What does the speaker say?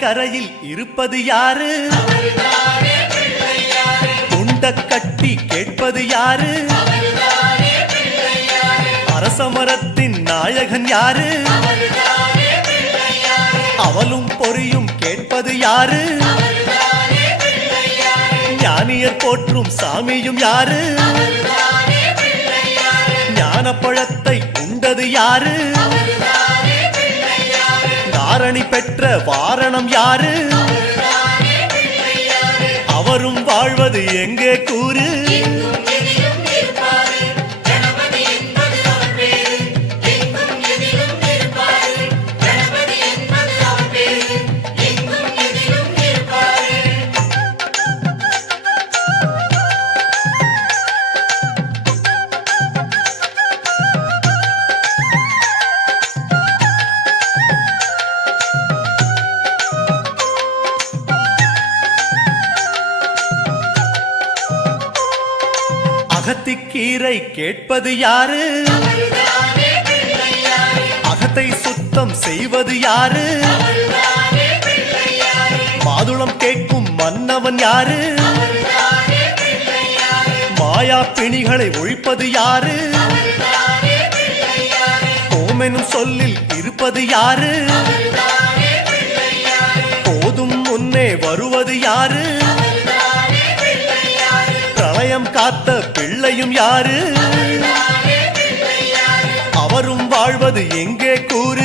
கரையில் இருப்பது யாரு? உண்ட கட்டி கேட்பது யாரு? அரசமரத்தின் நாயகன் யாரு? அவளும் பொறியும் கேட்பது யாரு? ஞானியர் போற்றும் சாமியும் யாரு? ஞானப்பழத்தை உண்டது யாரு? தாரணி பெற்ற வாரணம் யாரு? அவரும் வாழ்வது எங்கே கூறு? அகத்திக்கீரை கேட்பது யாரு? அகத்தை சுத்தம் செய்வது யாரு? மாதுளம் கேட்கும் மன்னவன் யாரு? மாயா பிணிகளை ஒழிப்பது யாரு? ஓமெனும் சொல்லில் இருப்பது யாரு? போதும் முன்னே வருவது யாரு? பிரளயம் காத்த பிள்ளையும் யாரு? அவரும் வாழ்வது எங்கே கூறு?